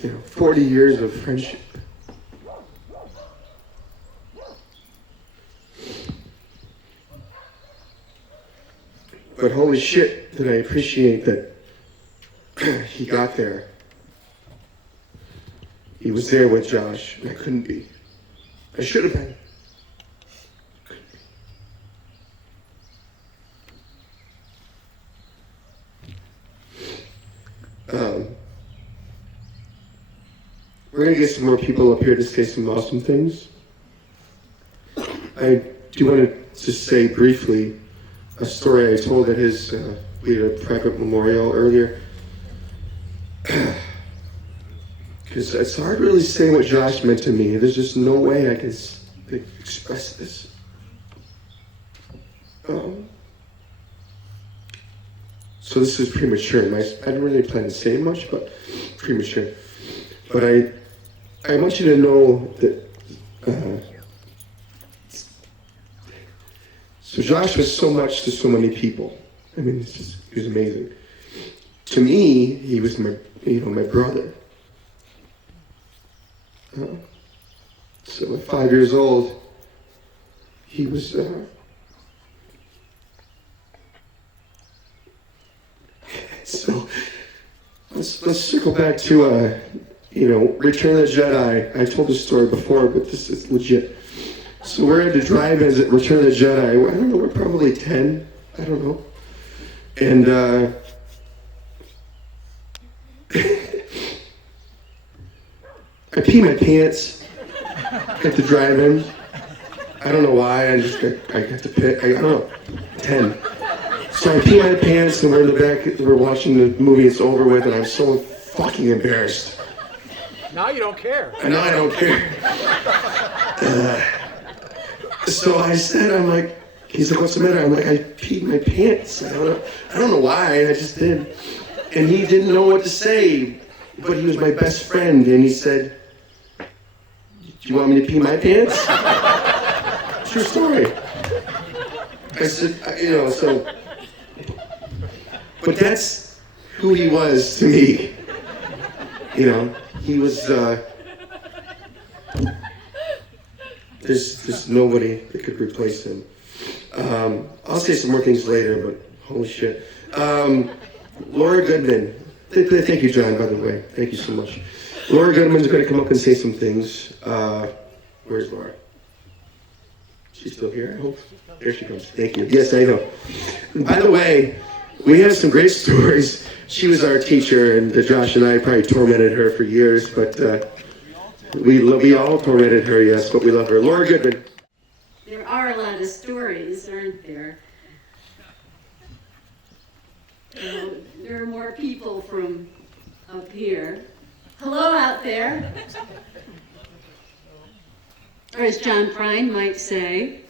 40 years of friendship. But holy shit, did I appreciate that he got there. He was there with Josh, and I couldn't be. I should have been. We're going to get some more people up here to say some awesome things. I do want to just say briefly a story I told at his, we had a private memorial earlier. Because it's hard to really say what Josh meant to me. There's just no way I can express this. So this is premature. I didn't really plan to say much, but premature. But I want you to know that, so Josh was so much to so many people. I mean, he was amazing. To me, he was my brother. So at 5 years old, he was, so let's circle back to, Return of the Jedi. I told this story before, but this is legit. So we're at the drive-ins at Return of the Jedi. I don't know, we're probably 10. I don't know. And I pee my pants at the drive-in. I don't know why. I got to pick. I don't know. 10. So I pee my pants, and we're in the back. We're watching the movie. It's over with, and I'm so fucking embarrassed. Now you don't care. And now I don't care. So I said, he's like, what's the matter? I'm like, I peed my pants. I don't know why. I just did. And he didn't know what to say, but he was my best friend, and he said, do you want me to pee my pants? True story. I said, so. But that's who he was to me. He was, there's nobody that could replace him. I'll say some more things later, but holy shit. Laura Goodman. Thank you, John, by the way. Thank you so much. Laura Goodman's going to come up and say some things. Where's Laura? She's still here, I hope. There she comes. Thank you. Yes, I know. By the way, we have some great stories. She was our teacher, and Josh and I probably tormented her for years, but we all tormented her, yes, but we love her. Laura Goodman. There are a lot of stories, aren't there? There are more people from up here. Hello out there. Or as John Prine might say,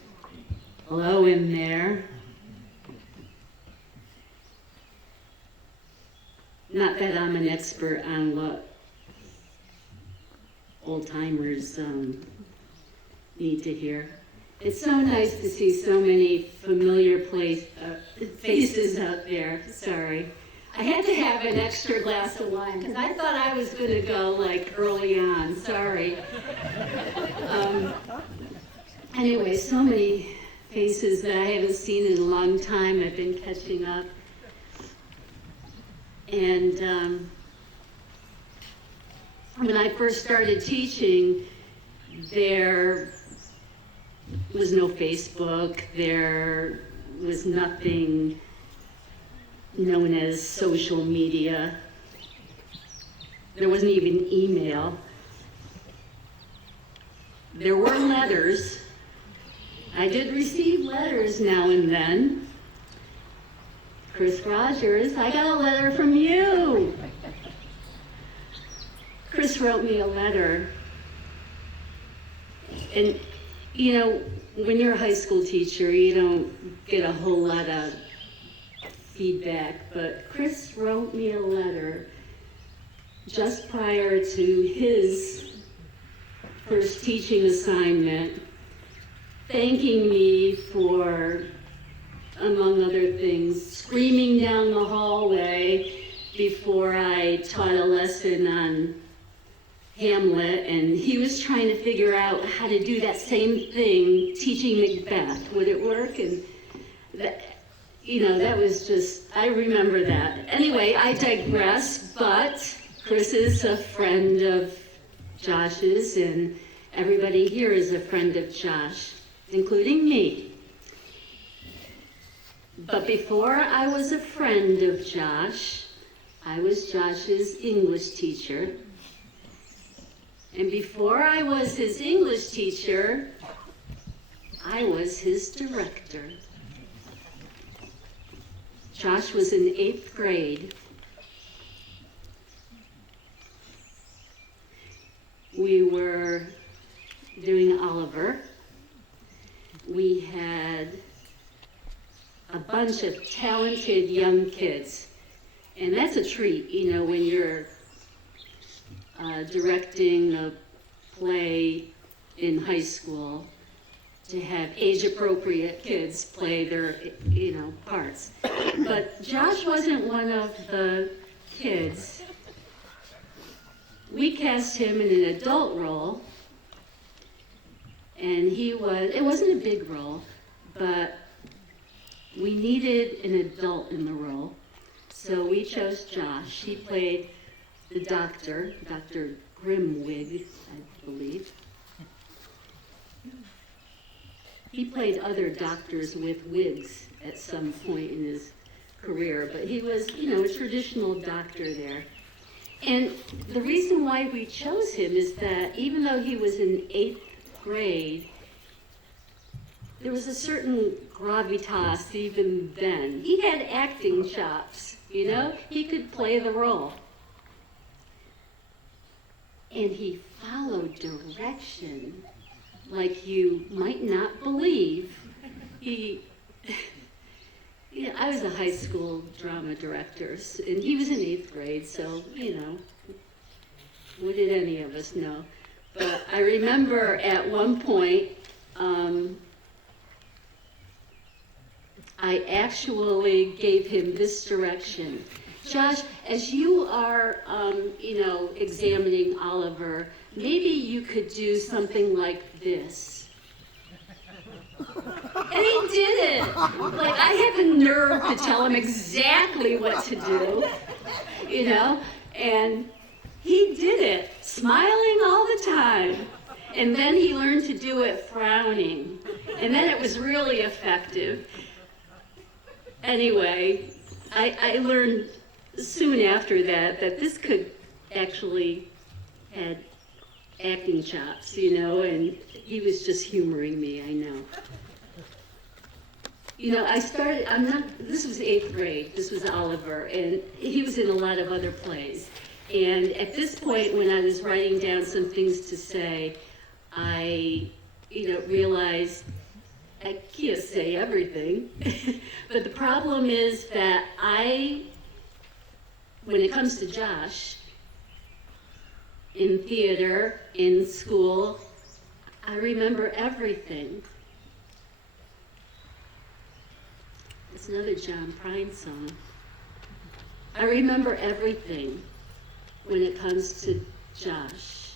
hello in there. Not that I'm an expert on what old-timers need to hear. It's so nice to see so many familiar faces out there. Sorry. I had to have an extra glass of wine because I thought I was going to go early on. Sorry. Anyway, so many faces that I haven't seen in a long time. I've been catching up. And when I first started teaching, there was no Facebook, there was nothing known as social media, there wasn't even email. There were letters. I did receive letters now and then. Chris Rogers, I got a letter from you. Chris wrote me a letter. And, when you're a high school teacher, you don't get a whole lot of feedback, but Chris wrote me a letter just prior to his first teaching assignment, thanking me for, among other things, screaming down the hallway before I taught a lesson on Hamlet, and he was trying to figure out how to do that same thing, teaching Macbeth. Would it work? And that, that was just, I remember that. Anyway, I digress, but Chris is a friend of Josh's, and everybody here is a friend of Josh, including me. But before I was a friend of Josh, I was Josh's English teacher. And before I was his English teacher, I was his director. Josh was in 8th grade. We were doing Oliver. We had a bunch of talented young kids. And that's a treat, when you're directing a play in high school, to have age-appropriate kids play their, parts. But Josh wasn't one of the kids. We cast him in an adult role, and it wasn't a big role, but we needed an adult in the role. So we chose Josh. He played the doctor, Dr. Grimwig, I believe. He played other doctors with wigs at some point in his career, but he was, a traditional doctor there. And the reason why we chose him is that even though he was in 8th grade, there was a certain gravitas even then. He had acting chops, he could play the role. And he followed direction like you might not believe. I was a high school drama director, and he was in 8th grade, so, what did any of us know? But I remember at one point, I actually gave him this direction. Josh, as you are, examining Oliver, maybe you could do something like this. And he did it. Like, I had the nerve to tell him exactly what to do, and he did it, smiling all the time. And then he learned to do it frowning. And then it was really effective. Anyway, I learned soon after that this could actually had acting chops, and he was just humoring me, I know. This was 8th grade, this was Oliver, and he was in a lot of other plays. And at this point, when I was writing down some things to say, I, realized I can't say everything. But the problem is that when it comes to Josh, in theater, in school, I remember everything. It's another John Prine song. I remember everything when it comes to Josh.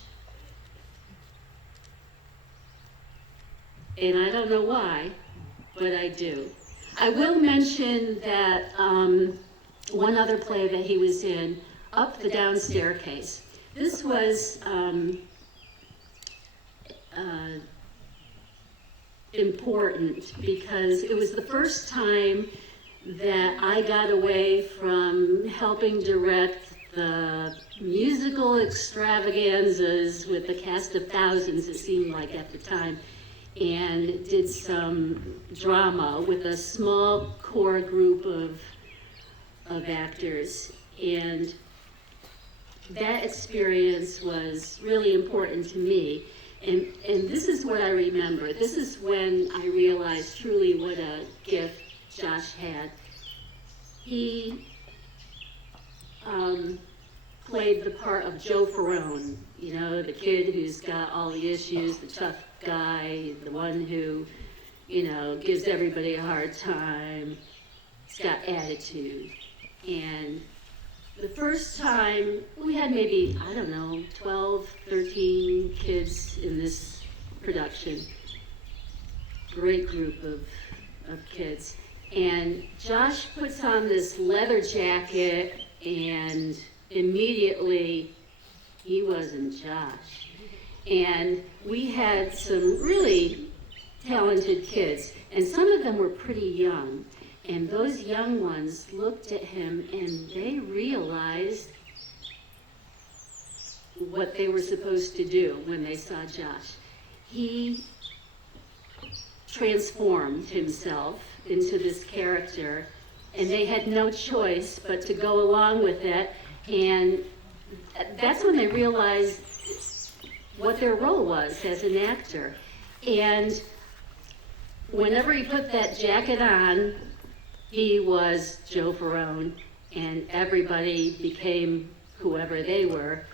And I don't know why, but I do. I will mention that one other play that he was in, Up the Down Staircase. This was important because it was the first time that I got away from helping direct the musical extravaganzas with the cast of thousands, it seemed like at the time, and did some drama with a small core group of actors. And that experience was really important to me. And this is what I remember. This is when I realized truly what a gift Josh had. He played the part of Joe Ferrone, the kid who's got all the issues, the tough guy, the one who, gives everybody a hard time. He's got attitude. And the first time, we had maybe, I don't know, 12, 13 kids in this production. Great group of kids. And Josh puts on this leather jacket, and immediately he wasn't Josh. And we had some really talented kids, and some of them were pretty young. And those young ones looked at him and they realized what they were supposed to do when they saw Josh. He transformed himself into this character, and they had no choice but to go along with it. And that's when they realized what their role was as an actor. And whenever he put that jacket on, he was Joe Ferrone, and everybody became whoever they were.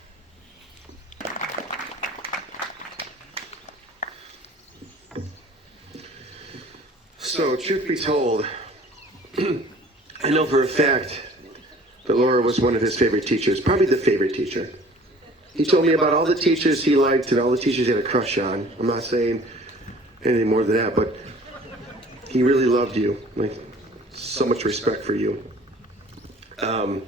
So, truth be told, I know for a fact that Laura was one of his favorite teachers, probably the favorite teacher. He told me about all the teachers he liked and all the teachers he had a crush on. I'm not saying anything more than that, but he really loved you. Like, so much respect for you. We're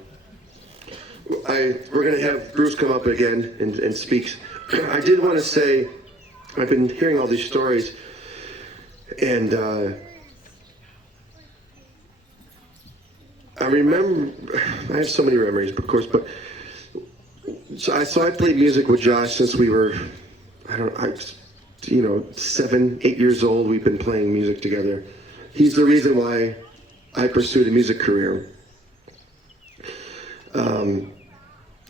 going to have Bruce come up again and speak. I did want to say, I've been hearing all these stories, and I remember, I have so many memories, of course, but so I played music with Josh since we were, 7, 8 years old. We've been playing music together. He's the reason why I pursued a music career.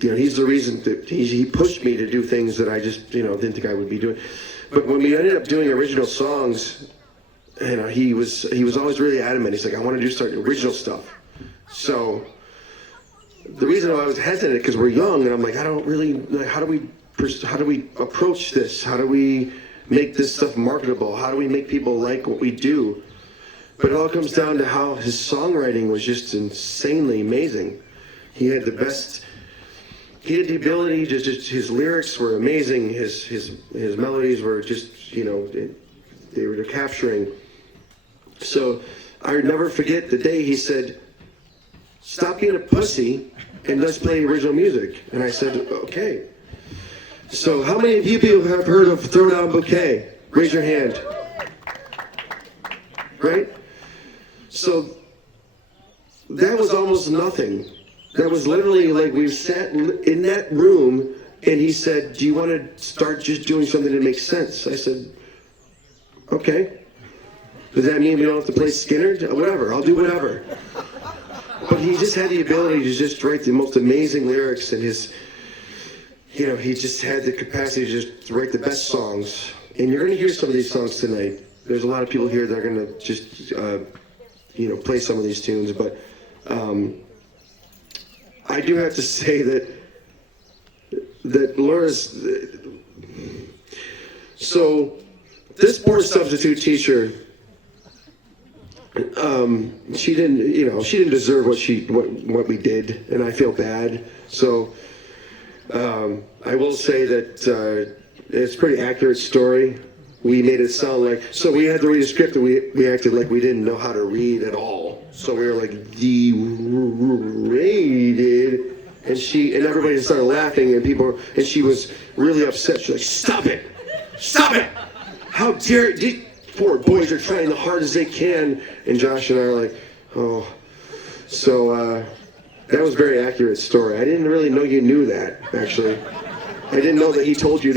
He's the reason that he pushed me to do things that I just, didn't think I would be doing. But when we ended up doing original songs, he was always really adamant. He's like, I want to start original stuff. So the reason why I was hesitant, because we're young, and I'm like, I don't really, how do we approach this? How do we make this stuff marketable? How do we make people like what we do? But it all comes down to how his songwriting was just insanely amazing. He had the ability to just, his lyrics were amazing. His melodies were just, they were capturing. So I would never forget the day he said, stop being a pussy and let's play original music. And I said, okay. So how many of you people have heard of Throw Down Bouquet? Raise your hand. Right? So that was almost nothing. That was literally like we sat in that room and he said, do you want to start just doing something that makes sense? I said, okay. Does that mean we don't have to play Skinner? Whatever, I'll do whatever. But he just had the ability to just write the most amazing lyrics, and he just had the capacity to just write the best songs. And you're going to hear some of these songs tonight. There's a lot of people here that are going to just, play some of these tunes. But I do have to say that Laura's. So this board substitute teacher, she didn't deserve what we did, and I feel bad. So I will say that it's a pretty accurate story. We made it sound like, so we had to read a script and we acted like we didn't know how to read at all. So we were like, derated, and everybody started laughing, and she was really upset. She's like, stop it! How dare these poor boys are trying the hardest they can, and Josh and I are like, oh. So that was a very accurate story. I didn't really know you knew that, actually. I didn't know that he told you